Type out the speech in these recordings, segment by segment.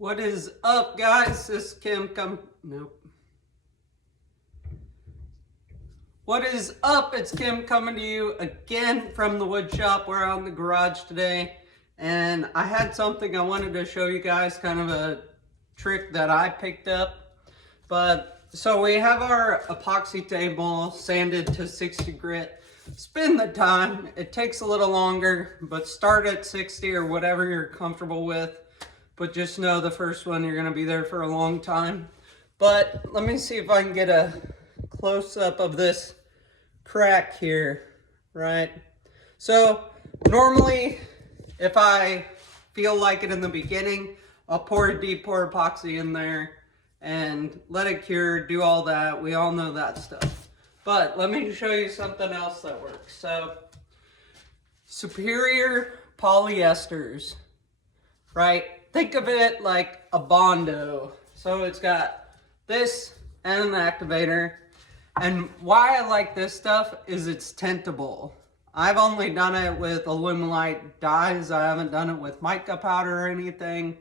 What is up, guys? This is Kim Nope. What is up? It's Kim coming to you again from the wood shop. We're out in the garage today, and I had something I wanted to show you guys, kind of a trick that I picked up. So we have our epoxy table sanded to 60 grit. Spend the time. It takes a little longer, but start at 60 or whatever you're comfortable with. But just know the first one, you're gonna be there for a long time. But let me see if I can get a close-up of this crack here, right? So normally, if I feel like it in the beginning, I'll pour a deep pour epoxy in there and let it cure, do all that. We all know that stuff. But let me show you something else that works. So, superior polyesters, right? Think of it like a Bondo. So it's got this and an activator. And why I like this stuff is it's tintable. I've only done it with Alumilite dyes. I haven't done it with mica powder or anything.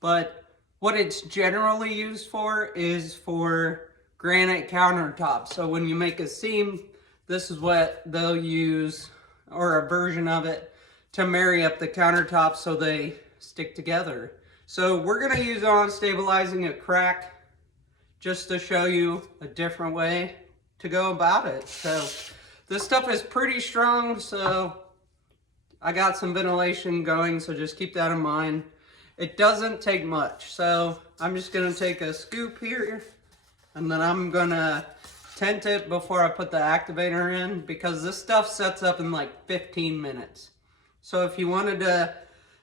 But what it's generally used for is for granite countertops. So when you make a seam, this is what they'll use, or a version of it, to marry up the countertops so they stick together. So we're going to use it on stabilizing a crack just to show you a different way to go about it. So this stuff is pretty strong, so I got some ventilation going, so just keep that in mind. It doesn't take much, so I'm just going to take a scoop here and then I'm going to tent it before I put the activator in, because this stuff sets up in like 15 minutes. So if you wanted to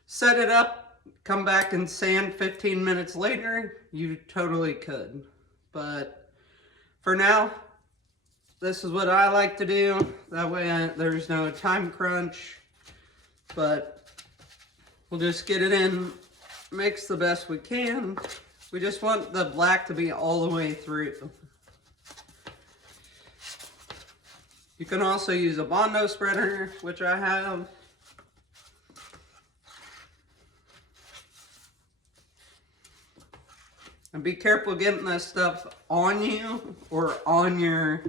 set it up, come back and sand 15 minutes later, you totally could. But for now, this is what I like to do. That way there's no time crunch. But we'll just get it in, mix the best we can. We just want the black to be all the way through. You can also use a Bondo spreader, which I have. And be careful getting this stuff on you or on your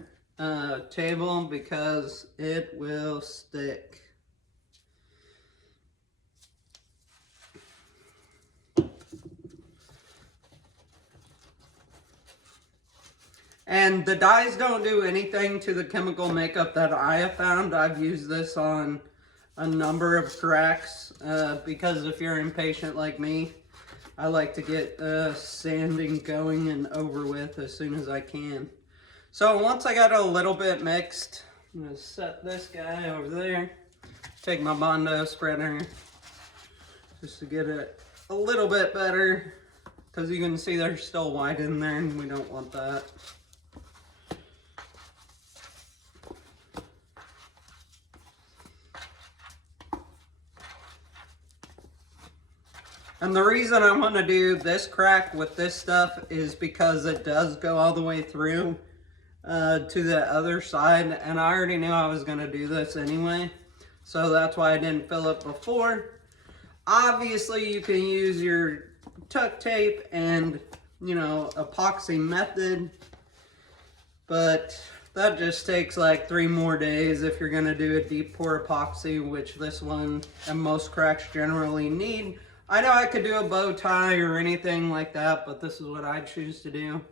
table, because it will stick. And the dyes don't do anything to the chemical makeup that I have found. I've used this on a number of cracks because if you're impatient like me, I like to get sanding going and over with as soon as I can. So once I got a little bit mixed, I'm going to set this guy over there. Take my Bondo spreader just to get it a little bit better, because you can see there's still white in there and we don't want that. And the reason I want to do this crack with this stuff is because it does go all the way through to the other side. And I already knew I was going to do this anyway. So that's why I didn't fill it before. Obviously, you can use your tuck tape and, you know, epoxy method. But that just takes like 3 more days if you're going to do a deep pour epoxy, which this one and most cracks generally need. I know I could do a bow tie or anything like that, but this is what I choose to do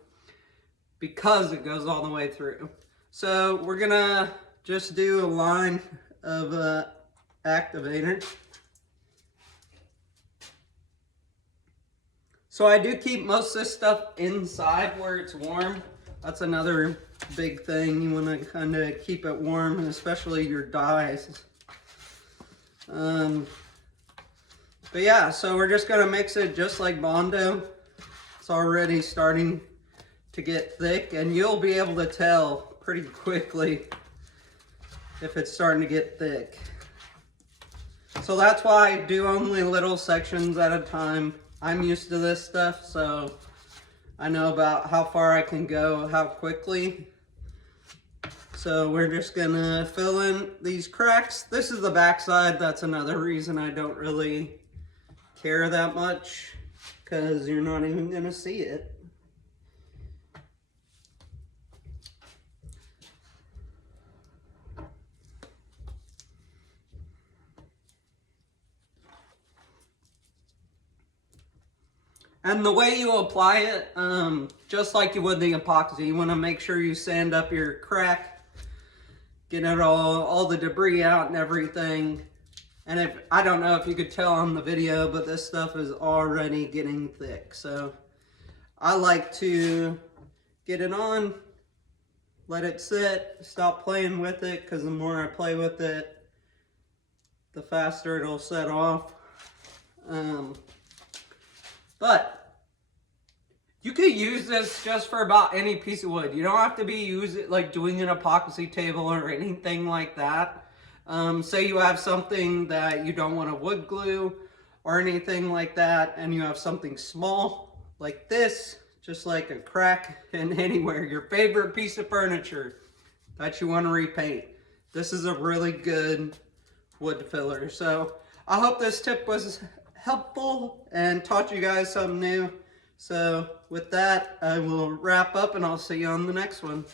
because it goes all the way through. So we're gonna just do a line of activator. So I do keep most of this stuff inside where it's warm. That's another big thing. You want to kind of keep it warm, and especially your dyes. But yeah, so we're just going to mix it just like Bondo. It's already starting to get thick, and you'll be able to tell pretty quickly if it's starting to get thick. So that's why I do only little sections at a time. I'm used to this stuff, so I know about how far I can go, how quickly. So we're just going to fill in these cracks. This is the back side. That's another reason I don't really care that much, because you're not even going to see it. And the way you apply it, just like you would the epoxy, you want to make sure you sand up your crack, get it all the debris out and everything. And I don't know if you could tell on the video, but this stuff is already getting thick. So I like to get it on, let it sit, stop playing with it, because the more I play with it, the faster it'll set off. But you could use this just for about any piece of wood. You don't have to be doing an epoxy table or anything like that. Say you have something that you don't want to wood glue or anything like that, and you have something small like this, just like a crack in anywhere, your favorite piece of furniture that you want to repaint. This is a really good wood filler. So I hope this tip was helpful and taught you guys something new. So with that, I will wrap up and I'll see you on the next one.